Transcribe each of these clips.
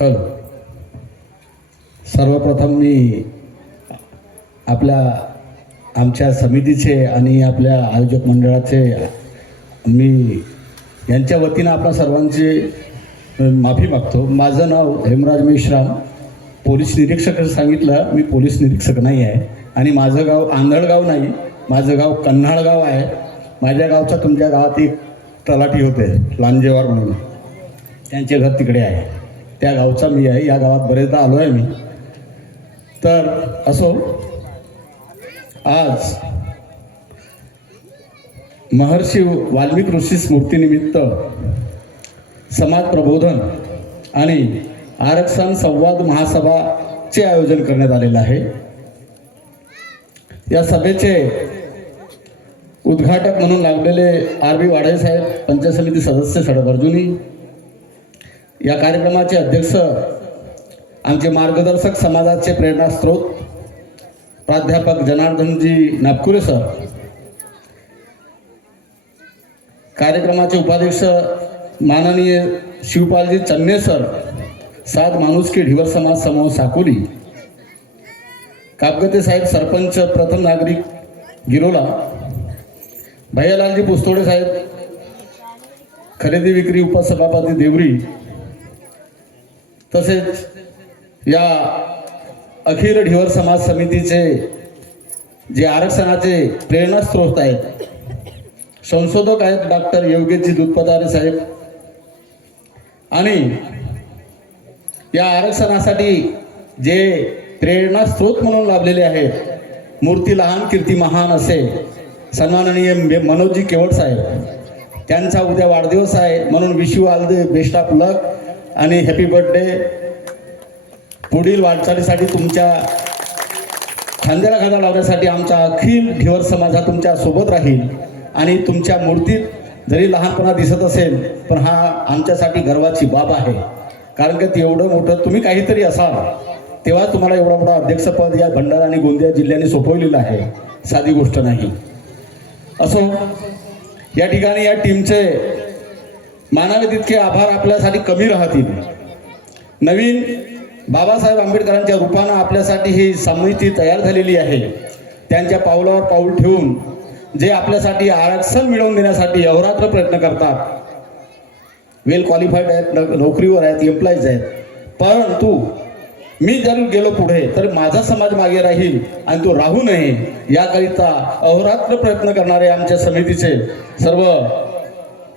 Hello. सर्वप्रथम मी आपल्या आमच्या समितीचे आणि आपल्या आयोजक मंडळाचे मी यांच्या वतीनं आपल्या सर्वांची माफी मागतो. माझं नाव हेमराज मेश्राम. पोलीस निरीक्षक सांगितलं मी पोलीस निरीक्षक नाही आहे. आणि माझं गाव आंधळगाव नाही. माझं गाव कन्हाळगाव आहे. माझ्या गावचा तुमच्या गावात एक तलाठी होते लांजेवार म्हणून. त्यांचे घर तिकडे आहे. त्या गावचा मी आहे या गावात बरेचदा आलो आहे मी तर असो आज महर्षी वाल्मिक ऋषी स्मृतीनिमित्त समाज प्रबोधन आणि आरक्षण संवाद महासभाचे आयोजन करण्यात आलेलं आहे. या सभेचे उद्घाटक म्हणून लागलेले आर बी वाडे साहेब पंचायत समिती सदस्य शरद अर्जुनी या कार्यक्रमाचे अध्यक्ष आमचे मार्गदर्शक समाजाचे प्रेरणास्रोत प्राध्यापक जनार्दनजी नागपुरे सर कार्यक्रमाचे उपाध्यक्ष माननीय शिवपालजी चन्ने सर सात माणुसकी ढिवर समाज समूह साकोली कापगते साहेब सरपंच प्रथम नागरिक गिरोला भैयालालजी पुस्तोडे साहेब खरेदी विक्री उपसभापती देवरी तसेच या अखिल ढिवर समाज समितीचे जे आरक्षणाचे प्रेरणास्त्रोत आहेत संशोधक आहेत डॉक्टर योगेशजी दुधपदारे साहेब. आणि या आरक्षणासाठी जे प्रेरणास्त्रोत म्हणून लाभलेले आहेत मूर्ती लहान कीर्ती महान असे सन्माननीय मनोजी केवट साहेब. त्यांचा उद्या वाढदिवस आहे म्हणून wish you all the best of luck. आणि हॅपी बर्थडे पुढील वाटचालीसाठी तुमच्या खांद्याला खांदा लावण्यासाठी आमचा अखिल ढिवर समाज हा तुमच्यासोबत राहील. आणि तुमच्या मूर्तीत जरी लहानपणा दिसत असेल पण हा आमच्यासाठी गर्वाची बाब आहे. कारण की ते एवढं मोठं तुम्ही काहीतरी असाल तेव्हा तुम्हाला एवढा मोठा अध्यक्षपद या भंडारा आणि गोंदिया जिल्ह्याने सोपवलेलं आहे. साधी गोष्ट नाही. असो या ठिकाणी या टीमचे मानावे तितके आभार आपल्यासाठी कमी राहतील. नवीन बाबासाहेब आंबेडकरांच्या रूपानं आपल्यासाठी ही समिती तयार झालेली आहे. त्यांच्या पावलावर पाऊल ठेवून जे आपल्यासाठी आरक्षण मिळवून देण्यासाठी अहोरात्र प्रयत्न करतात. वेल क्वालिफाईड आहेत न- नोकरीवर आहेत एम्प्लॉईज आहेत. परंतु मी जर गेलो पुढे तर माझा समाज मागे राहील आणि तो राहू नये याकरिता अहोरात्र प्रयत्न करणारे आमच्या समितीचे सर्व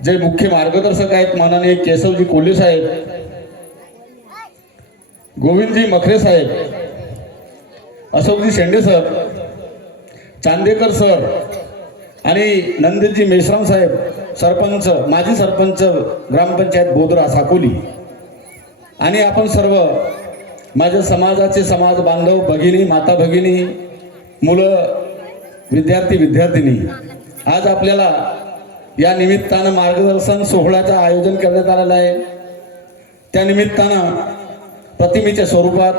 जे मुख्य मार्गदर्शक आहेत मानाने केशवजी कोल्हे साहेब गोविंदजी मखरे साहेब अशोकजी शेंडे सर चांदेकर सर आणि नंदजी मेश्राम साहेब सरपंच माजी सरपंच ग्रामपंचायत बोदरा साकोली. आणि आपण सर्व माझ्या समाजाचे समाज बांधव भगिनी माता भगिनी मुलं विद्यार्थी विद्यार्थिनी आज आपल्याला या निमित्तानं मार्गदर्शन सोहळ्याचं आयोजन करण्यात आलेलं आहे. त्या निमित्तानं प्रतिमेच्या स्वरूपात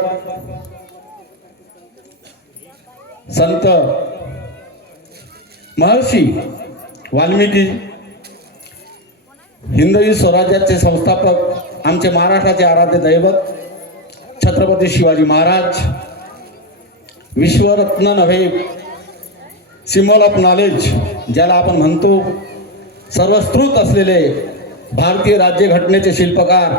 संत महर्षी वाल्मिकी हिंदवी स्वराज्याचे संस्थापक आमचे महाराष्ट्राचे आराध्य दैवत छत्रपती शिवाजी महाराज विश्वरत्न नव्हे सिम्बॉल ऑफ नॉलेज ज्याला आपण म्हणतो सर्वस्कृत असलेले भारतीय राज्यघटनेचे शिल्पकार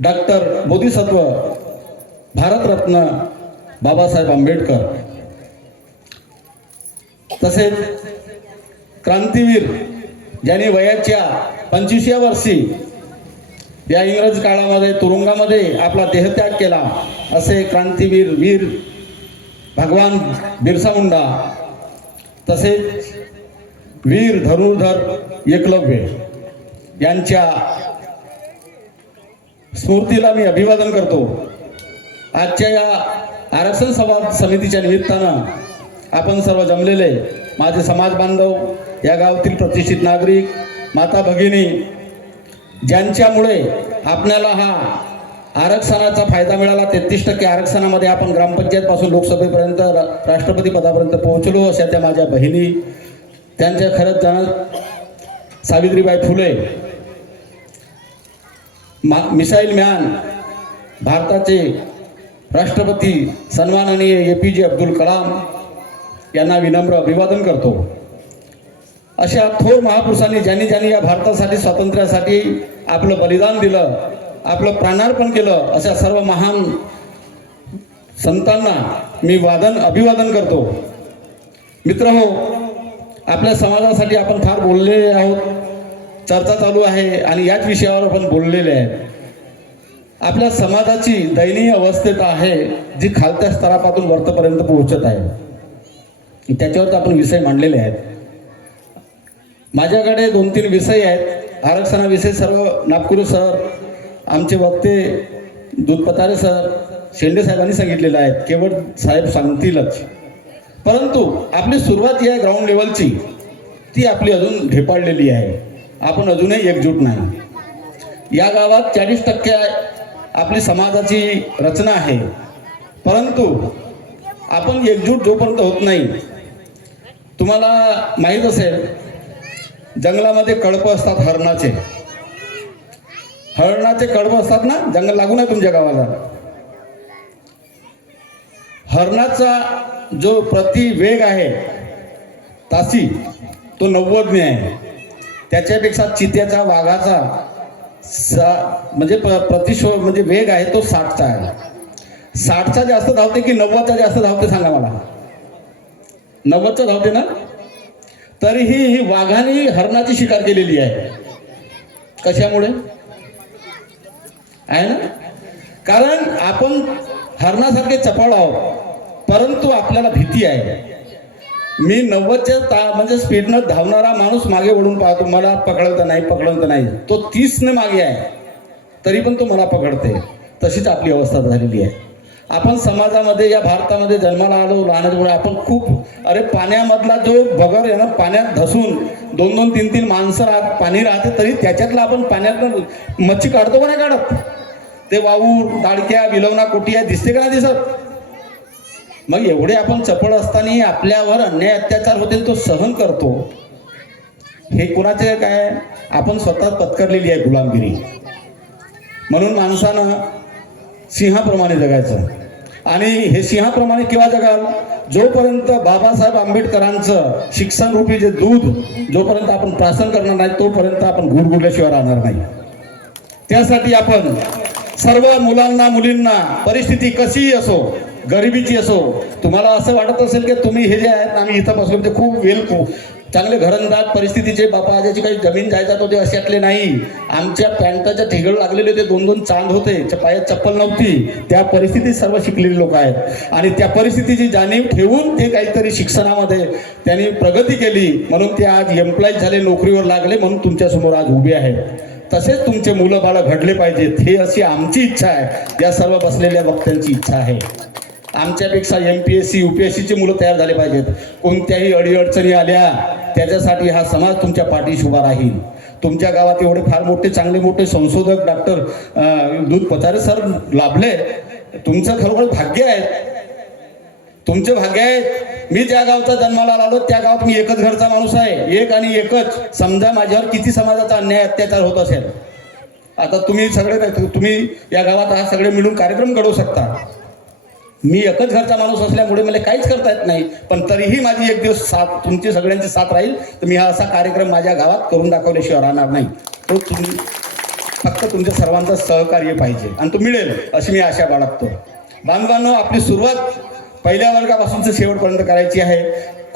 डॉक्टर बोधिसत्व भारतरत्न बाबासाहेब आंबेडकर. तसेच क्रांतीवीर ज्यांनी वयाच्या पंचवीसव्या वर्षी या इंग्रज काळामध्ये तुरुंगामध्ये आपला देहत्याग केला असे क्रांतीवीर वीर भगवान बिरसा मुंडा तसेच वीर धनुर्धर एकलव्य यांच्या स्मृतीला मी अभिवादन करतो. आजच्या या आरक्षण संवाद समितीच्या निमित्तानं आपण सर्व जमलेले माझे समाज बांधव या गावातील प्रतिष्ठित नागरिक माता भगिनी ज्यांच्यामुळे आपल्याला हा आरक्षणाचा फायदा मिळाला तेहतीस टक्के आरक्षणामध्ये आपण ग्रामपंचायतपासून लोकसभेपर्यंत रा- राष्ट्रपती पदापर्यंत पोहोचलो अशा त्या माझ्या बहिणी. त्यांच्या खरंच जण सावित्रीबाई फुले. मा मिसाईल मॅन भारताचे राष्ट्रपती सन्माननीय ए पी जे अब्दुल कलाम यांना विनम्र अभिवादन करतो. अशा थोर महापुरुषांनी ज्यांनी ज्यांनी या भारतासाठी स्वातंत्र्यासाठी आपलं बलिदान दिलं आपलं प्राणार्पण केलं अशा सर्व महान संतांना मी वादन अभिवादन करतो. मित्र हो आपल्या समाजासाठी आपण फार बोललेले आहोत. चर्चा चालू आहे आणि याच विषयावर आपण बोललेले आहे आपल्या समाजाची दयनीय अवस्थेत आहे जी खालत्या स्तरापासून वरतपर्यंत पोहोचत आहे. त्याच्यावर आपण विषय मांडलेले आहेत. माझ्याकडे दोन तीन विषय आहेत. आरक्षणाविषयी सर्व नागपूर सर आमचे वक्ते दूधपतारे सर शेंडे साहेबांनी सांगितलेलं आहे. केवळ साहेब सांगतीलच. परंतु आपली सुरुवात या आहे ग्राउंड लेवलची ती आपली अजून ढेपाळलेली आहे. आपण अजूनही एकजूट नाही. या गावात चाळीस टक्के आपली समाजाची रचना आहे. परंतु आपण एकजूट जोपर्यंत होत नाही तुम्हाला माहीत असेल जंगलामध्ये कळपं असतात हरणाचे. हरणाचे कळपं असतात ना? जंगल लागून आहे तुमच्या गावाला. हरणाचा जो प्रति वेग आहे तासी तो नव्वदने आहे. त्याच्यापेक्षा चित्याचा वाघाचा सा म्हणजे प्र प्रतिशो म्हणजे वेग आहे तो साठचा आहे. साठचा जास्त धावते की नव्वदचा जास्त धावते सांगा मला? नव्वदचा धावते ना? तरीही ही वाघाने हरणाची शिकार केलेली आहे. कशामुळे? आहे ना? कारण आपण हरणासारखे चपळ आहोत. परंतु आपल्याला भीती आहे. मी नव्वदच्या ता म्हणजे स्पीडनं धावणारा माणूस मागे वळून पाहतो. मला पकडलं तर नाही पकडलं तर नाही. तो तीसने मागे आहे. तरी पण तो मला पकडते तशीच आपली अवस्था झालेली आहे. आपण समाजामध्ये या भारतामध्ये जन्माला आलो लहानपणी आपण खूप अरे पाण्यामधला जो बगर आहे ना पाण्यात धसून दोन दोन तीन तीन माणसं राहत पाणी राहते तरी त्याच्यातलं आपण पाण्यात मच्छी काढतो का नाही काढत? ते वाऊ दाडक्या विलवणा कोटिया दिसते का नाही दिसत? मग एवढे आपण चपळ असताना आपल्यावर अन्याय अत्याचार होते तो सहन करतो. हे कुणाचे काय? आपण स्वतः पत्करलेली आहे गुलामगिरी. म्हणून माणसानं सिंहाप्रमाणे जगायचं. आणि हे सिंहाप्रमाणे केव्हा जगाल? जोपर्यंत बाबासाहेब आंबेडकरांचं शिक्षण रूपी जे दूध जोपर्यंत आपण प्रासन करणार नाही तोपर्यंत आपण गुडगुडल्याशिवाय राहणार नाही. त्यासाठी आपण सर्व मुलांना मुलींना परिस्थिती कशीही असो गरिबीची असो तुम्हाला असं वाटत असेल की तुम्ही हे जे आहेत आम्ही इथं बसलो ते खूप वेल चांगले घरंदाज परिस्थितीचे बापा आजाची काही जमीन जायदाद होते अशातले नाही. आमच्या पॅन्टाच्या ठेगळ लागलेले ते दोन दोन चांद होते पायात चप्पल नव्हती. त्या परिस्थितीत सर्व शिकलेले लोक आहेत. आणि त्या परिस्थितीची जाणीव ठेवून ते काहीतरी शिक्षणामध्ये त्यांनी प्रगती केली. म्हणून ते आज एम्प्लॉईज झाले नोकरीवर लागले म्हणून तुमच्यासमोर आज उभे आहेत. तसेच तुमचे मुलं बाळं घडले पाहिजेत. हे अशी आमची इच्छा आहे. या सर्व बसलेल्या वक्त्यांची इच्छा आहे. आमच्यापेक्षा M P S C U P S सीचे मुलं तयार झाले पाहिजेत. कोणत्याही अडीअडचणी आल्या त्याच्यासाठी हा समाज तुमच्या पाठीशी उभा राहील. तुमच्या गावात एवढे फार मोठे चांगले मोठे संशोधक डॉक्टर दूध पचारे सर लाभले. तुमचं खरोखर भाग्य आहे. तुमचे भाग्य आहे. मी ज्या गावचा जन्माला आलो त्या गावात मी एकच घरचा माणूस आहे. एक आणि एकच. समजा माझ्यावर किती समाजाचा अन्याय अत्याचार होत असेल. आता तुम्ही सगळे तुम्ही या गावात हा सगळे मिळून कार्यक्रम घडवू शकता. मी एकच घरचा माणूस असल्यामुळे मला काहीच करता येत नाही पण तरीही माझी एक दिवस साथ तुमची सगळ्यांची साथ राहील तर मी हा असा कार्यक्रम माझ्या गावात करून दाखवल्याशिवाय राहणार नाही. तो तुम्ही फक्त तुमच्या सर्वांचं सहकार्य पाहिजे आणि तो मिळेल अशी मी आशा बाळगतो. बांधवांनो आपली सुरुवात पहिल्या वर्गापासूनच शेवटपर्यंत करायची आहे.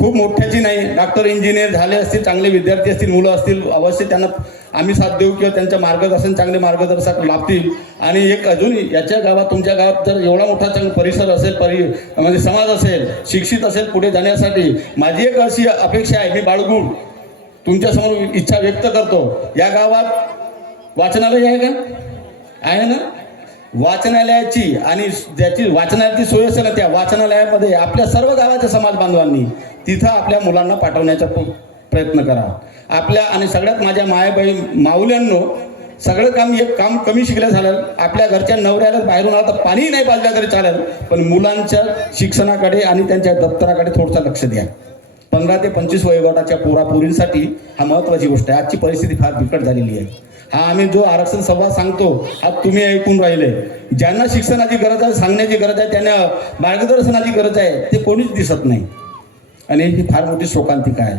खूप मोठ्याची नाही. डॉक्टर इंजिनियर झाले असतील चांगले विद्यार्थी असतील मुलं असतील अवश्य त्यांना आम्ही साथ देऊ किंवा त्यांच्या मार्गदर्शन चांगले मार्गदर्शक लाभतील. आणि एक अजून याच्या गावात तुमच्या गावात जर एवढा मोठा चांगला परिसर असेल परि म्हणजे समाज असेल शिक्षित असेल पुढे जाण्यासाठी माझी एक अशी अपेक्षा आहे मी बाळगून तुमच्यासमोर इच्छा व्यक्त करतो. या गावात वाचनालय आहे का? आहे ना? वाचनालयाची आणि ज्याची वाचनालयाची सोय असेल ना त्या वाचनालयामध्ये आपल्या सर्व गावाच्या समाज बांधवांनी तिथं आपल्या मुलांना पाठवण्याचा प्रयत्न करा. आपल्या आणि सगळ्यात माझ्या मायाबाई माऊल्यांनो सगळं काम एक काम कमी शिकलं झालं. आपल्या घरच्या नवऱ्याला बाहेरून आता पाणी नाही पाजलं तरी चालेल. पण मुलांच्या शिक्षणाकडे आणि त्यांच्या दप्तराकडे थोडंसं लक्ष द्या. पंधरा ते पंचवीस वयोगटाच्या पोरापोरींसाठी हा महत्वाची गोष्ट आहे. आजची परिस्थिती फार बिकट झालेली आहे. हा आम्ही जो आरक्षण संवाद सांगतो हा तुम्ही ऐकून राहिले. ज्यांना शिक्षणाची गरज आहे सांगण्याची गरज आहे त्यांना मार्गदर्शनाची गरज आहे ते कोणीच दिसत नाही. आणि ही फार मोठी शोकांतिका आहे.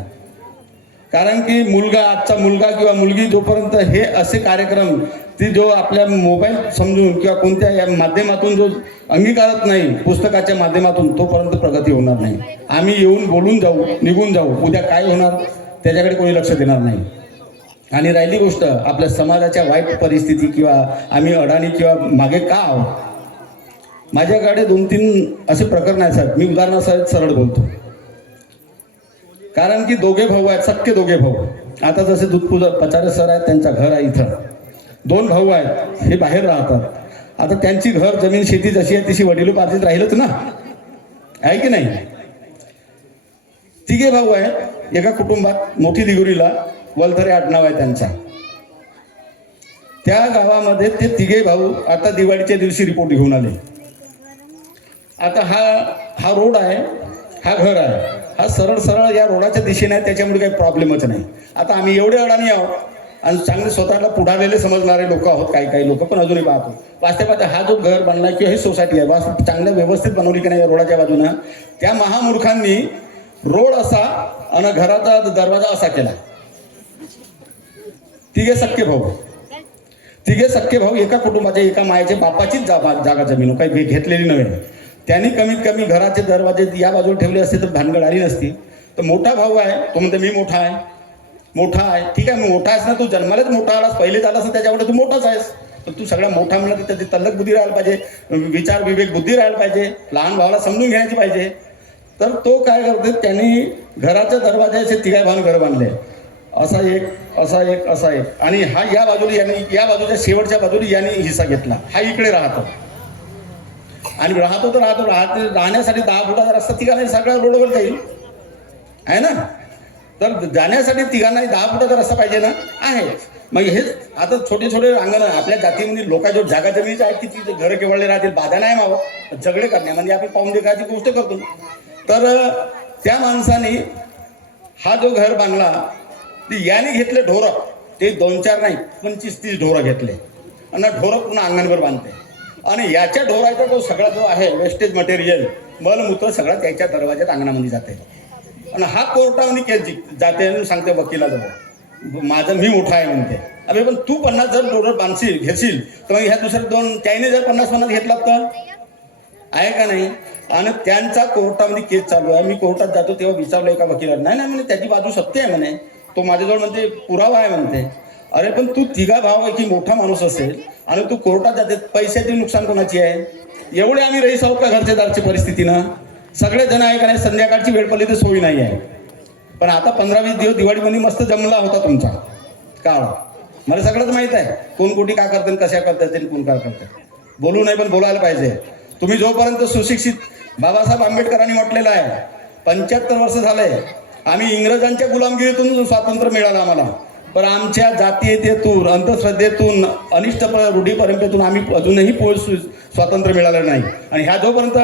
कारण की मुलगा आजचा मुलगा किंवा मुलगी जोपर्यंत हे असे कार्यक्रम ती जो आपल्या मोबाईल समजून किंवा कोणत्या या माध्यमातून जो अंगीकारत नाही पुस्तकाच्या माध्यमातून तोपर्यंत प्रगती होणार नाही. आम्ही येऊन बोलून जाऊ निघून जाऊ. उद्या काय होणार त्याच्याकडे कोणी लक्ष देणार नाही. आणि राहिली गोष्ट आपल्या समाजाच्या वाईट परिस्थिती किंवा आम्ही अडाणी किंवा मागे का आहोत? माझ्याकडे दोन तीन असे प्रकरण आहेत साहेब. मी उदाहरणासहित सरळ बोलतो. कारण की दोघे भाऊ आहेत सख्खे दोघे भाऊ. आता जसे दूधपूजा पचारे सर आहेत त्यांचं घर आहे इथं. दोन भाऊ आहेत हे बाहेर राहतात. आता त्यांची घर जमीन शेती जशी आहे तशी वडिलोपार्जित राहिलच ना? आहे की नाही? तिघे भाऊ आहेत एका कुटुंबात मोठी दिगुरीला वलथरे आडनाव आहे त्यांचा. त्या गावामध्ये ते तिघे भाऊ आता दिवाळीच्या दिवशी रिपोर्ट घेऊन आले. आता हा हा रोड आहे हा घर आहे. हा सरळ सरळ या रोडाच्या दिशेने आहे त्याच्यामुळे काही प्रॉब्लेमच नाही. आता आम्ही एवढे अडाणी आहोत आणि चांगले स्वतःला पुढारलेले समजणारे लोक आहोत काही काही लोक पण अजूनही पाहतो. वाचते पाहते हा जो घर बनला किंवा ही सोसायटी आहे वास चांगल्या व्यवस्थित बनवली की नाही या रोडाच्या बाजूनं त्या महामूर्खांनी रोड असा आणि घराचा दरवाजा असा केला. तिघे सख्खे भाऊ. तिघे सख्खे भाऊ एका कुटुंबाच्या एका मायाचे बापाचीच जागा जागा जमीन काही घेतलेली नव्हे. त्यांनी कमीत कमी घराचे दरवाजे या बाजूला ठेवले असते तर भानगड आली नसती. तर मोठा भाऊ आहे. तो म्हणतो मी मोठा आहे. मोठा आहे. ठीक आहे मग मोठा आहेस ना तू? जन्मालाच मोठा आलास. पहिले झालास ना त्याच्यामुळे तू मोठाच आहेस. तर तू सगळा मोठा म्हणला तर त्याची तल्लक बुद्धी राहायला पाहिजे विचार विवेक बुद्धी राहायला पाहिजे लहान भावाला समजून घ्यायची पाहिजे. तर तो काय करतो त्यांनी घराच्या दरवाजाचे तिघा भान घर बांधले. असा एक असा एक असा एक. आणि हा या बाजूला यांनी या बाजूच्या शेवटच्या बाजूला यांनी हिस्सा घेतला. हा इकडे राहतो. आणि राहतो तर राहतो. राहत राहण्यासाठी दहा फुटाचा रस्ता तिघांनाही सगळ्या रोडवर जाईल आहे ना? तर जाण्यासाठी तिघांनाही दहा फुटाचा रस्ता पाहिजे ना? आहे. मग हे आता छोटे छोटे अंगण आपल्या जातीमध्ये लोकांच्या जागा जमिनीच्या आहेत की ती घरं केवळले राहतील बाधा नाही मावं झगडे करणे म्हणजे आपण पाहून देखाची गोष्ट करतो. तर त्या माणसाने हा जो घर बांधला ती याने घेतले ढोरं. ते दोन चार नाही पंचवीस तीस ढोरं घेतले. आणि ढोरं पुन्हा अंगणभर बांधते. आणि याच्या ढोराचा जो सगळा जो आहे वेस्टेज मटेरियल मलमूत्र सगळं त्याच्या दरवाज्यात अंगणामध्ये जाते. आणि हा कोर्टामध्ये केस जिंक- जाते आणि सांगते वकिलाजवळ माझं मी मोठा आहे म्हणते. अरे पण तू पन्नास जर डोरं बांधशील घेशील तर मग ह्या दुसऱ्या दोन त्याने जर पन्नास पन्नास घेतलात तर? आहे का नाही? आणि त्यांचा कोर्टामध्ये केस चालू आहे. मी कोर्टात जातो तेव्हा विचारलो एका वकिलाला नाही नाही म्हणे त्याची बाजू सत्य आहे म्हणे. तो माझ्याजवळ म्हणते पुरावा आहे म्हणते. अरे पण तू तिघा भाव की मोठा माणूस असेल आणि तू कोर्टात जाते पैशाची नुकसान कोणाची आहे? एवढे आम्ही रईस आहोत का घरच्या दारची परिस्थितीनं सगळे जण आहे का नाही संध्याकाळची वेळ पडली तर सोयी नाही आहे. पण आता पंधरा वीस दिवस दिवाळीमध्ये मस्त जमला होता तुमचा. काळ. मला सगळंच माहीत आहे. कोण कोटी काय करतात कशा करतात आणि कोण काय करतात बोलू नाही पण बोलायला पाहिजे. तुम्ही जोपर्यंत सुशिक्षित बाबासाहेब आंबेडकरांनी म्हटलेलं आहे पंच्याहत्तर वर्ष झालंय आम्ही इंग्रजांच्या गुलामगिरीतून स्वातंत्र्य मिळालं आम्हाला. पण आमच्या जातीयतेतून अंधश्रद्धेतून अनिष्ट प- रूढी परंपरेतून आम्ही अजूनही पो- स्वातंत्र्य मिळालं नाही. आणि ह्या जोपर्यंत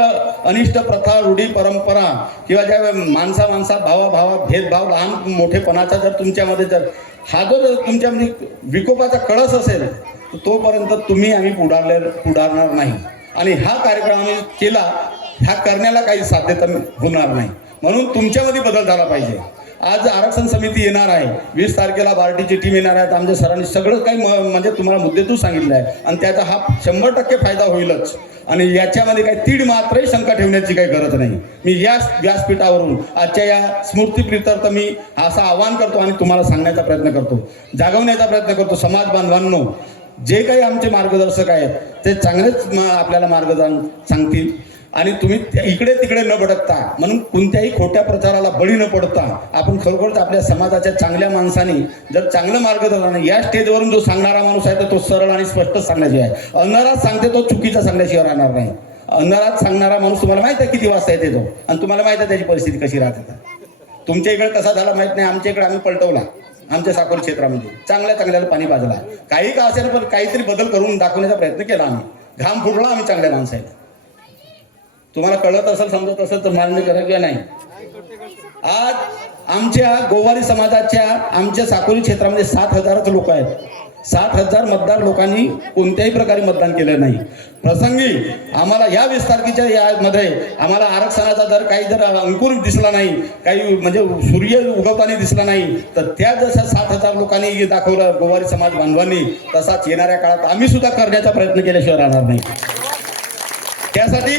अनिष्ट प्रथा रूढी परंपरा किंवा ज्या माणसा माणसा भावा भावा भेदभाव लहान मोठेपणाचा जर तुमच्यामध्ये जर हा जो जर तुमच्यामध्ये विकोपाचा कळस असेल तर तोपर्यंत तुम्ही आम्ही पुढारले पुढारणार नाही. आणि हा कार्यक्रम आम्ही केला ह्या करण्याला काही साध्यता होणार नाही. म्हणून तुमच्यामध्ये बदल झाला पाहिजे. आज आरक्षण समिती येणार आहे. वीस तारखेला बार्टीची टीम येणार आहे. आमच्या सरांनी सगळं काही म्हणजे तुम्हाला मुद्देतून सांगितलं आहे. आणि त्याचा हा शंभर टक्के फायदा होईलच. आणि याच्यामध्ये काही तीड मात्रही शंका ठेवण्याची काही गरज नाही. मी या व्यासपीठावरून आजच्या या स्मृतीप्रित्यर्थ मी असं आवाहन करतो आणि तुम्हाला सांगण्याचा प्रयत्न करतो. जागवण्याचा प्रयत्न करतो. समाज बांधवांनो जे काही आमचे मार्गदर्शक आहेत ते चांगलेच आपल्याला मार्गदर्शन सांगतील. आणि तुम्ही इकडे तिकडे न भटकता म्हणून कोणत्याही खोट्या प्रचाराला बळी न पडता आपण खरोखरच आपल्या समाजाच्या चांगल्या माणसाने जर चांगलं मार्गदर्शन या स्टेजवरून जो सांगणारा माणूस आहे तर तो सरळ आणि स्पष्ट सांगण्याची आहे. अंधारात सांगते तो चुकीचा सांगण्याशिवाय राहणार नाही. अंधारात सांगणारा माणूस तुम्हाला माहीत आहे किती वाजता येते तो? आणि तुम्हाला माहीत आहे त्याची परिस्थिती कशी राहते तुमच्या इकडे कसा झाला माहीत नाही आमच्या इकडे आम्ही पलटवला आमच्या साखर क्षेत्रामध्ये. चांगल्या चांगल्याला पाणी पाजला काही का असेल पण काहीतरी बदल करून दाखवण्याचा प्रयत्न केला आम्ही. घाम फुटला आम्ही चांगल्या माणसाला तुम्हाला कळत असेल समजत असेल तर मान्य करा किंवा नाही. आज आमच्या गोवारी समाजाच्या आमच्या साकोली क्षेत्रामध्ये सात हजारच लोक आहेत. सात हजार मतदार लोकांनी कोणत्याही प्रकारे मतदान केलं नाही. प्रसंगी आम्हाला या विस्तारकीच्या यामध्ये आम्हाला आरक्षणाचा जर काही जर अंकुर दिसला नाही काही म्हणजे सूर्य उगवताना दिसला नाही तर त्या जशा सात हजार लोकांनी दाखवलं गोवारी समाज बांधवांनी तसाच येणाऱ्या काळात आम्ही सुद्धा करण्याचा प्रयत्न केल्याशिवाय राहणार नाही. त्यासाठी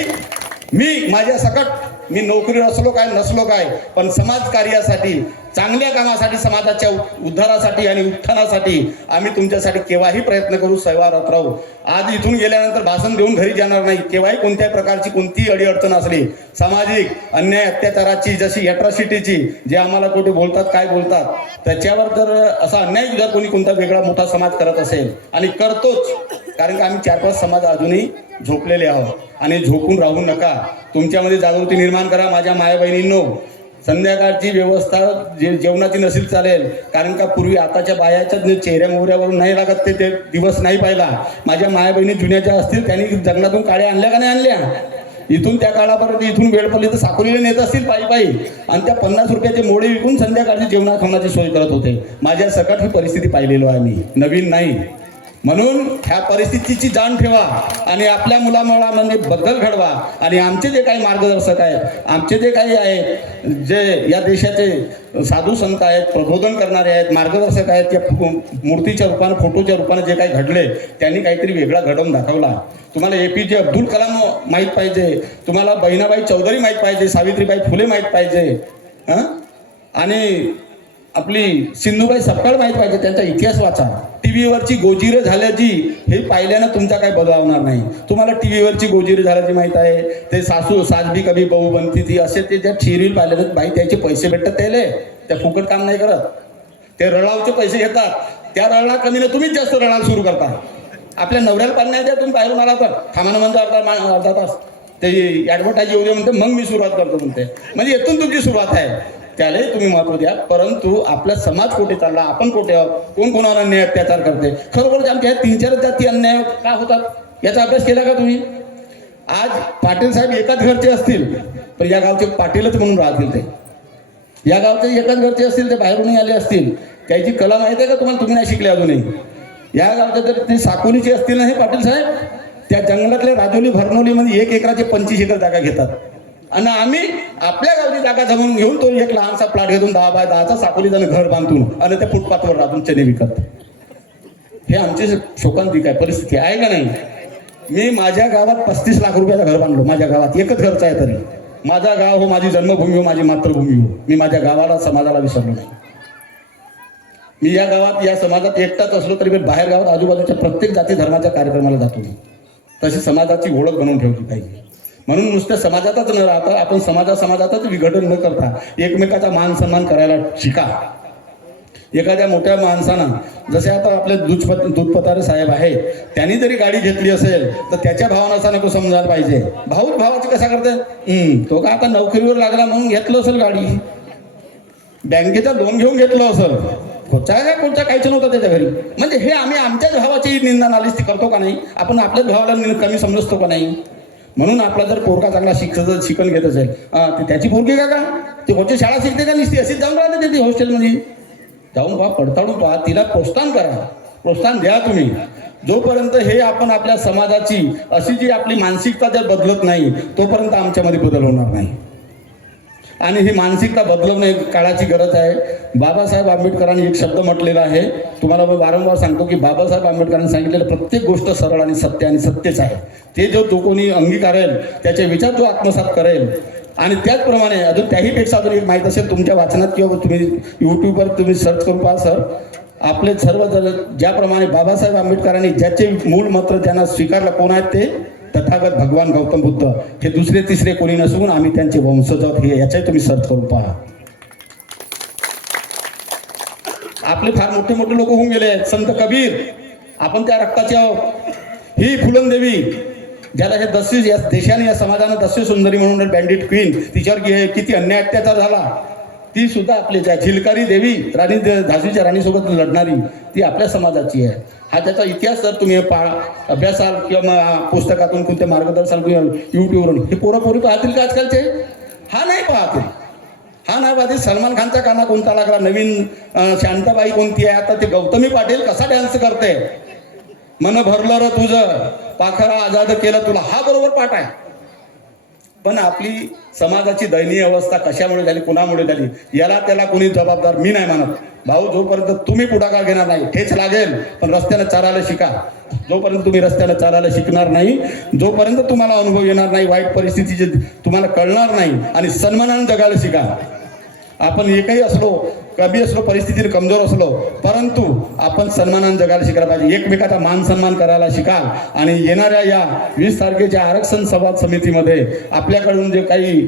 मी माझ्या सकट मी नोकरी नसलो काय नसलो काय पण समाज कार्यासाठी चांगल्या कामासाठी समाजाच्या उद्धारासाठी आणि उत्थानासाठी आम्ही तुमच्यासाठी केव्हाही प्रयत्न करू सेवारत राहू. आज इथून गेल्यानंतर भाषण देऊन घरी जाणार नाही. केव्हाही कोणत्याही प्रकारची कोणतीही अडीअडचण असली सामाजिक अन्याय अत्याचाराची जशी अट्रॉसिटीची जे आम्हाला कुठे बोलतात काय बोलतात त्याच्यावर जर असा अन्याय जर कोणी कोणता वेगळा मोठा समाज करत असेल आणि करतोच कारण की आम्ही चार पाच समाज अजूनही झोपलेले आहोत. आणि झोपून राहू नका. तुमच्यामध्ये जागृती निर्माण करा माझ्या माया बहिणींनो संध्याकाळची व्यवस्था जे जेवणाची नसेल चालेल कारण का पूर्वी आताच्या बायाच्या चेहऱ्या मोहऱ्यावरून नाही लागत ते ते दिवस नाही पाहिला. माझ्या माया बहिणी जुन्या ज्या असतील त्यांनी जंगलातून काळ्या आणल्या का नाही आणल्या? इथून त्या काळापर्यंत इथून वेळ पडली तर साकोलीला नेत असतील पायी पायी आणि त्या पन्नास रुपयाचे मोडे विकून संध्याकाळची जेवणा खावण्याची सोय करत होते. माझ्या सकट ही परिस्थिती पाहिलेलो आहे मी. नवीन नाही. म्हणून ह्या परिस्थितीची जाण ठेवा आणि आपल्या मुलामुळामध्ये बदल घडवा. आणि आमचे जे काही मार्गदर्शक आहेत आमचे जे काही आहेत जे या देशाचे साधू संत आहेत प्रबोधन करणारे आहेत मार्गदर्शक आहेत त्या मूर्तीच्या रूपानं फोटोच्या रूपानं जे काही घडले त्यांनी काहीतरी वेगळा घडवून दाखवला. तुम्हाला ए पी जे अब्दुल कलाम माहीत पाहिजे तुम्हाला बहिणाबाई चौधरी माहीत पाहिजे सावित्रीबाई फुले माहीत पाहिजे हां? आणि आपली सिंधुबाई सपकाळ माहीत पाहिजे त्यांचा इतिहास वाचा. टी व्हीवरची गोजिरं झाल्याची हे पाहिल्यानं तुमचा काय बदलावणार नाही. तुम्हाला टी व्हीवरची गोजिरं झाल्याची माहीत आहे ते सासू सासबी कभी बहु बनती ती असे ते ज्या शिरील पाहिल्यानं बाई त्याचे पैसे भेटतात त्याले. त्या फुकट काम नाही करत. ते रळावचे पैसे घेतात. त्या रळा कमीने तुम्हीच जास्त रळायला सुरू करता. आपल्या नवऱ्याला पाणी द्या तुम्ही बाहेरून आला तर. थांबानं म्हणतो अर्धा मा- अर्धा तास. ते ॲडव्हर्टाईज येऊ दे म्हणते मग मी सुरुवात करतो म्हणते. म्हणजे येथून तुमची सुरुवात आहे. त्यालाही तुम्ही महत्त्व द्या. परंतु आपला समाज कुठे चालला आपण कुठे आहोत कोण कोणावर अन्याय अत्याचार करते? खरोखरच आमच्या ह्या तीन चार जाती अन्याय का होतात? याचा अभ्यास केला का तुम्ही? आज पाटील साहेब एकाच घरचे असतील पण या गावचे पाटीलच म्हणून राहतील ते. या गावचे एकाच घरचे असतील ते बाहेरून आले असतील. त्याची कला माहिती आहे का तुम्हाला? तुम्ही नाही शिकले अजूनही. या गावचे तर ते साकोलीचे असतील ना हे पाटील साहेब त्या जंगलातल्या राजोली भरमोलीमध्ये एक एकराचे पंचवीस एकर जागा घेतात. आणि आम्ही आपल्या गावची जागा जमून घेऊन तो एक लहानसा प्लॉट घेऊन दहा बाय दहाचा साकोली जाणं घर बांधून आणि त्या फुटपाथवर राहून चने विकत. हे आमची शोकांतिक आहे परिस्थिती आहे का नाही? मी माझ्या गावात पस्तीस लाख रुपयाचं घर बांधलो. माझ्या गावात एकच घरचं आहे तरी. माझा गाव हो माझी जन्मभूमी हो माझी मातृभूमी हो. मी माझ्या गावाला समाजाला विसरलो नाही. मी या गावात या समाजात एकटाच असलो तरी मी बाहेर गावात आजूबाजूच्या प्रत्येक जाती धर्माच्या कार्यक्रमाला जातो. मी तशी समाजाची ओळख बनवून ठेवली पाहिजे. म्हणून नुसत्या समाजातच न राहता आपण समाजा समाजातच विघटन न करता एकमेकाचा मान सन्मान करायला शिका. एखाद्या मोठ्या माणसानं जसे आता आपले दुधपत दूधपतारे साहेब आहेत त्यांनी जरी गाडी घेतली असेल तर त्याच्या भावानं असा नको समजायला पाहिजे. भाऊ भावाची कसा करते तो का आता नोकरीवर लागला म्हणून घेतलं असेल गाडी? बँकेचा लोन घेऊन घेतलं असेल. कोणता काय कोणता काहीच नव्हतं त्याच्या घरी. म्हणजे हे आम्ही आमच्याच भावाची निंदा नालिस्ती करतो का नाही? आपण आपल्याच भावाला कमी समजतो का नाही? म्हणून आपला जर पोरका चांगला शिक शिकण घेत असेल त्याची पोरकी का का? ते कोणती शाळा शिकते का निसती? अशीच जाऊन राहते ते हॉस्टेलमध्ये. जाऊन पहा पडताळून पहा तिला प्रोत्साहन करा. प्रोत्साहन द्या तुम्ही. जोपर्यंत हे आपण आपल्या समाजाची अशी जी आपली मानसिकता जर बदलत नाही तोपर्यंत आमच्यामध्ये बदल होणार नाही. आणि ही मानसिकता बदलवणे काळाची गरज आहे. बाबासाहेब आंबेडकरांनी एक शब्द म्हटलेला आहे. तुम्हाला मी वारंवार सांगतो की बाबासाहेब आंबेडकरांनी सांगितलेलं प्रत्येक गोष्ट सरळ आणि सत्य आणि सत्यच आहे. ते जो तो कोणी अंगीकारेल त्याचे विचार जो आत्मसात करेल. आणि त्याचप्रमाणे अजून त्याहीपेक्षा अजून एक माहीत असेल तुमच्या वाचनात किंवा तुम्ही यूट्यूबवर तुम्ही सर्च करून पहा सर आपले सर्व जण ज्याप्रमाणे बाबासाहेब आंबेडकरांनी ज्याचे मूळ मात्र त्यांना स्वीकारलं कोण आहेत ते? तथागत भगवान गौतम बुद्ध हे दुसरे तिसरे कोणी नसून आम्ही त्यांचे वंशज आहोत हे याचाही तुम्ही सर्च करून पहा. आपले फार मोठे मोठे लोक होऊन गेले संत कबीर आपण त्या रक्ताचे आहोत. ही फुलनदेवी ज्याला हे दस्यू या देशाने या समाजानं दस्यू सुंदरी म्हणून बँडिट क्वीन तिच्यावर किती अन्याय अत्याचार झाला. ती सुद्धा आपली ज्या झिलकारी देवी राणी झाशीच्या राणीसोबत लढणारी ती आपल्या समाजाची आहे. हा त्याचा इतिहास जर तुम्ही पा अभ्यासाल किंवा मग पुस्तकातून कोणत्या मार्गदर्शन किंवा युट्यूबवरून हे पोरंपोरी पाहतील का आजकालचे? हा नाही पाहतील. हा नाही पाहतील सलमान खानचा काना कोणता लागला. नवीन शांताबाई कोणती आहे? आता ते गौतमी पाटील कसा डान्स करते? मन भरलं र तुझं. पाखरा आझाद केलं तुला. हा बरोबर पाठ आहे. पण आपली समाजाची दयनीय अवस्था कशामुळे झाली कुणामुळे झाली याला त्याला कोणी जबाबदार मी नाही मानत. भाऊ जोपर्यंत तुम्ही पुढाकार घेणार नाही ठेच लागेल पण रस्त्यानं चालायला शिका. जोपर्यंत तुम्ही रस्त्यानं चालायला शिकणार नाही जोपर्यंत तुम्हाला अनुभव येणार नाही वाईट परिस्थितीचे तुम्हाला कळणार नाही आणि सन्मानाने जगायला शिका. आपण एकही असलो कमी असलो परिस्थितीने कमजोर असलो परंतु आपण सन्मानान जगायला शिकायला पाहिजे. एकमेकाचा मान सन्मान करायला शिकाल. आणि येणाऱ्या या वीस तारखेच्या आरक्षण संवाद समितीमध्ये आपल्याकडून जे काही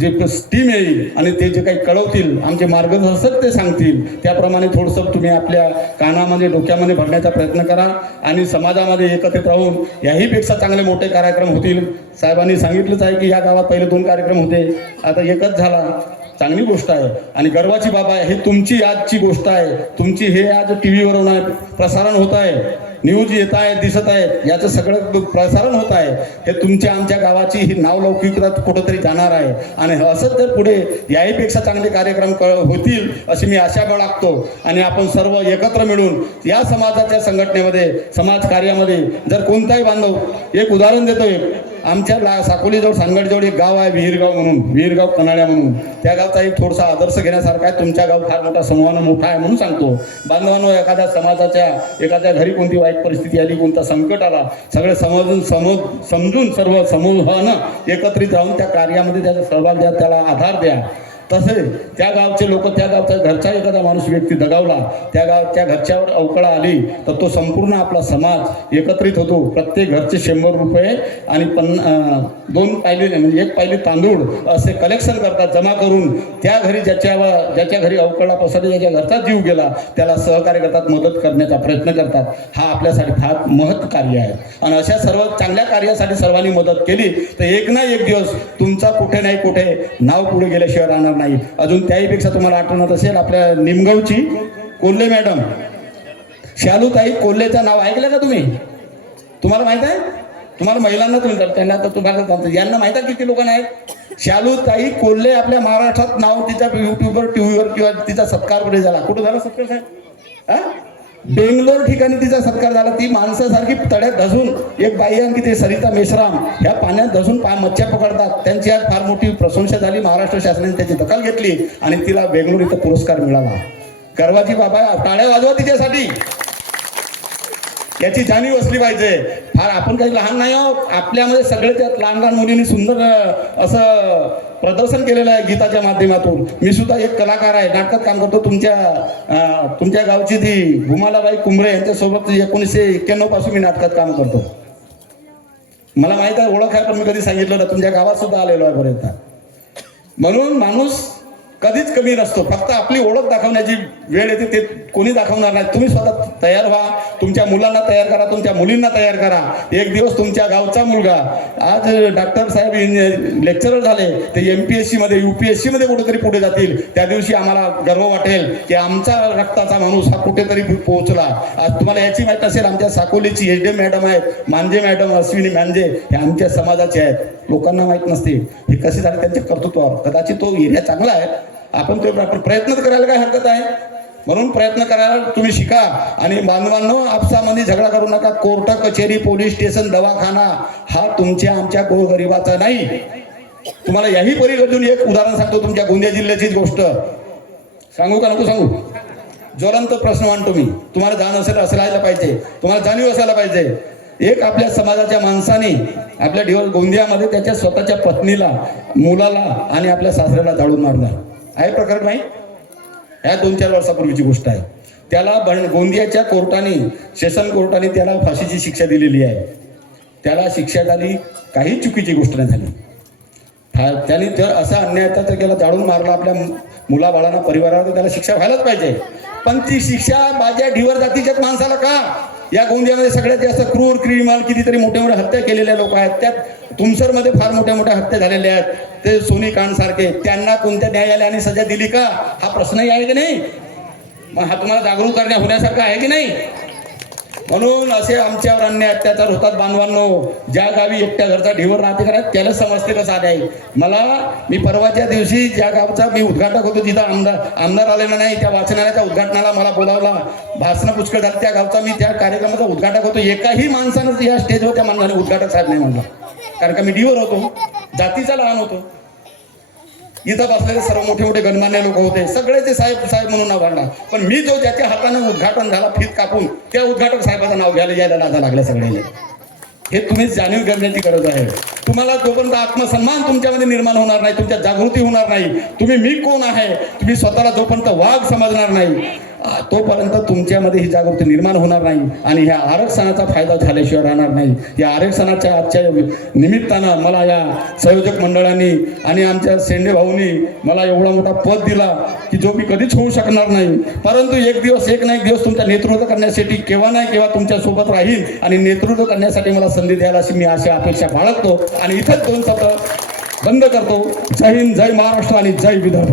जे टीम येईल आणि ते जे काही कळवतील आमचे मार्गदर्शक ते सांगतील त्याप्रमाणे थोडंसं तुम्ही आपल्या कानामध्ये डोक्यामध्ये भरण्याचा प्रयत्न करा आणि समाजामध्ये एकत्रित राहून याहीपेक्षा चांगले मोठे कार्यक्रम होतील. साहेबांनी सांगितलंच आहे की या गावात पहिले दोन कार्यक्रम होते. आता एकच झाला. चांगली गोष्ट आहे. आणि गर्वाची बाब आहे ही तुमची आजची गोष्ट आहे. तुमची हे आज टी व्हीवरून प्रसारण होत आहे. न्यूज येत आहे दिसत आहे. याचं सगळं प्रसारण होत आहे. हे तुमच्या आमच्या गावाची ही नावलौकिकता कुठंतरी जाणार आहे. आणि असंच जर पुढे याहीपेक्षा चांगले कार्यक्रम क- होतील अशी मी आशा बाळगतो. आणि आपण सर्व एकत्र मिळून या समाजाच्या संघटनेमध्ये समाज कार्यामध्ये जर कोणताही बांधव एक उदाहरण देतो एक. आमच्या ला साकोलीजवळ सांगडजवळ एक गाव आहे विहीरगाव म्हणून विहीरगाव कनाळ्या म्हणून. त्या गावचा एक थोडासा आदर्श घेण्यासारखा आहे. तुमच्या गाव फार मोठा समूहानं मोठा आहे म्हणून सांगतो. बांधवांनो एखाद्या समाजाच्या एखाद्या घरी कोणती वाईट परिस्थिती आली कोणता संकट आला सगळे समजून समज समजून सर्व समूहानं एकत्रित राहून त्या कार्यामध्ये त्याचा सहभाग द्या त्याला आधार द्या. तसे त्या गावचे लोक त्या गावचा घरचा एखादा माणूस व्यक्ती दगावला त्या गाव त्या घरच्यावर अवकळा आली तर तो संपूर्ण आपला समाज एकत्रित होतो. प्रत्येक घरचे शंभर रुपये आणि पन्ना दोन पायली म्हणजे एक पायली तांदूळ असे कलेक्शन करतात जमा करून त्या घरी ज्याच्या ज्याच्या घरी अवकळा पसरली ज्याच्या घरचा जीव गेला त्याला सहकार्य करतात मदत करण्याचा प्रयत्न करतात. हा आपल्यासाठी फार महत् कार्य आहे. आणि अशा सर्व चांगल्या कार्यासाठी सर्वांनी मदत केली तर एक ना एक दिवस तुमचा कुठे नाही कुठे नाव पुढे गेल्याशिवाय राहणार नाही. अजून त्याहीपेक्षा तुम्हाला आठवणत असेल आपल्या निमगावची कोल्हे मॅडम. शालूताई कोल्हेचं नाव ऐकलं का तुम्ही? तुम्हाला माहीत आहे? तुम्हाला महिलांना तुम्ही त्यांना तर तुम्हाला यांना माहीत आहे किती लोकांना आहेत शालूताई कोल्हे आपल्या महाराष्ट्रात नाव तिच्या युट्यूबवर टीव्हीवर किंवा तिचा सत्कार कुठे झाला? कुठे झाला सत्कार साहेब? हा? बेंगलोर ठिकाणी तिचा सत्कार झाला. ती माणसासारखी तड्यात धसून एक बाई आणि ते सरिता मेश्राम ह्या पाण्यात धसून पा मच्छ्या पकडतात. त्यांची आज फार मोठी प्रशंसा झाली. महाराष्ट्र शासनाने त्याची दखल घेतली आणि तिला बेंगलोर इथं पुरस्कार मिळाला. गर्वाची बाबा टाळ्या वाजवा तिच्यासाठी. याची जाणीव असली पाहिजे. फार आपण काही लहान नाही आहोत. आपल्यामध्ये सगळे त्यात लहान लहान मुलींनी सुंदर असं प्रदर्शन केलेलं आहे गीताच्या माध्यमातून. मी सुद्धा एक कलाकार आहे. नाटकात काम करतो. तुमच्या तुमच्या गावची ती भूमालाबाई कुंभरे यांच्यासोबत एकोणीसशे एक्क्याण्णवपासून मी नाटकात काम करतो. मला माहीत आहे ओळख आहे पण मी कधी सांगितलं ना तुमच्या गावात सुद्धा आलेलो आहे पर्यंत म्हणून माणूस कधीच कमी नसतो. फक्त आपली ओळख दाखवण्याची वेळ येते ते कोणी दाखवणार नाही. तुम्ही स्वतः तयार व्हा. तुमच्या मुलांना तयार करा तुमच्या मुलींना तयार करा. एक दिवस तुमच्या गावचा मुलगा. आज डॉक्टर साहेब लेक्चरर झाले. ते एम पी एस सी मध्ये एसमध्ये कुठेतरी पुढे जातील. त्या दिवशी आम्हाला गर्व वाटेल की आमचा रक्ताचा माणूस हा कुठेतरी पोहोचला. आज तुम्हाला याची माहिती असेल आमच्या साकोलीची एच डी मॅडम आहेत. मांजे मॅडम अश्विनी मांजे हे आमच्या समाजाचे आहेत. लोकांना माहीत नसते. हे कसे झाले? त्यांच्या कर्तृत्वावर. कदाचित तो एरिया चांगला आहे. आपण तो प्रयत्न करायला काय हरकत आहे. म्हणून प्रयत्न करायला तुम्ही शिका. आणि बांधवांनो आपसामध्ये झगडा करू नका. कोर्ट कचेरी पोलीस स्टेशन दवाखाना हा तुमच्या आमच्या गोरगरिबाचा नाही. तुम्हाला याही परिगर्जून एक उदाहरण सांगतो तुमच्या गोंदिया जिल्ह्याचीच गोष्ट. सांगू का नको सांगू? ज्वलंत प्रश्न मांडतो मी तुम्हाला जाण असेल असायला पाहिजे. तुम्हाला जाणीव असायला पाहिजे. एक आपल्या समाजाच्या माणसाने आपल्या डिवल गोंदियामध्ये त्याच्या स्वतःच्या पत्नीला मुलाला आणि आपल्या सासऱ्याला जाळून मारला. आहे प्रकरण नाही? ह्या दोन चार वर्षापूर्वीची गोष्ट आहे. त्याला बन गोंदियाच्या कोर्टाने सेशन कोर्टाने त्याला फाशीची शिक्षा दिलेली आहे. त्याला शिक्षा झाली काही चुकीची गोष्ट नाही झाली. त्याने जर असा अन्याय आता तर त्याला जाळून मारला आपल्या मु- मुलाबाळांना परिवाराला त्याला शिक्षा व्हायलाच पाहिजे. पण ती शिक्षा माझ्या ढिवर जातीच्याच माणसाला का? या गोंदियामध्ये सगळ्यात जास्त क्रूर क्रिमिनल कितीतरी मोठे मोठे हत्या केलेल्या लोक आहेत. त्यात तुमसरमध्ये फार मोठ्या मोठ्या हत्या झालेल्या आहेत. ते सोनी कांड सारखे त्यांना कोणत्या न्यायालयाने सजा दिली का? हा प्रश्नही आहे की नाही? मग हा तुम्हाला जागरूक करण्या होण्यासारखा आहे की नाही? म्हणून असे आमच्यावर अन्य अत्याचार होतात बांधवांनो. ज्या गावी एकट्या घरचा ढिवर राहते का त्याला समजते कसं आहे? मला मी परवाच्या दिवशी ज्या गावचा मी उद्घाटक होतो तिथं आमदार आमदार आलेला नाही त्या वाचनालयाच्या उद्घाटनाला मला बोलावला. भाषण पुष्कळ झालं. त्या गावचा मी त्या कार्यक्रमाचा उद्घाटक होतो. एकाही माणसानं या स्टेजवर त्या माणसाने उद्घाटक साहेब नाही म्हणला. कारण का मी डीवर होतो. जातीचा लहान होतो. इथं बसलेले सर्व मोठे मोठे गणमान्य लोक होते. सगळे साहेब साहेब म्हणून नाव काढला पण मी जो ज्याच्या हाताने उद्घाटन झाला फीत कापून त्या उद्घाटक साहेबाचं नाव घ्यायला यायला लाजा लागल्या सगळ्यांनी. हे तुम्ही जाणीव करण्याची गरज आहे. तुम्हाला जोपर्यंत आत्मसन्मान तुमच्यामध्ये निर्माण होणार नाही तुमच्या जागृती होणार नाही तुम्ही मी कोण आहे? तुम्ही स्वतःला जोपर्यंत वाघ समजणार नाही तोपर्यंत तुमच्यामध्ये ही जागृती निर्माण होणार नाही आणि ह्या आरक्षणाचा फायदा झाल्याशिवाय राहणार नाही. या आरक्षणाच्या आजच्या निमित्तानं मला या संयोजक मंडळांनी आणि आमच्या सेंडे भाऊनी मला एवढा मोठा पद दिला की जो मी कधीच होऊ शकणार नाही. परंतु एक दिवस एक ना एक दिवस तुमच्या नेतृत्व करण्यासाठी केव्हा नाही केव्हा तुमच्यासोबत राहील आणि नेतृत्व करण्यासाठी मला संधी द्यायला अशी मी अशी अपेक्षा बाळगतो आणि इथंच दोन शब्द बंद करतो. जय हिंद जय महाराष्ट्र आणि जय विदर्भ.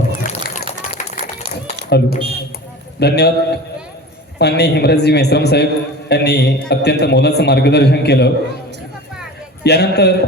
हॅलो. धन्यवाद. माननीय हिमराजजी मेश्राम साहेब यांनी अत्यंत मोलाचं मार्गदर्शन केलं. यानंतर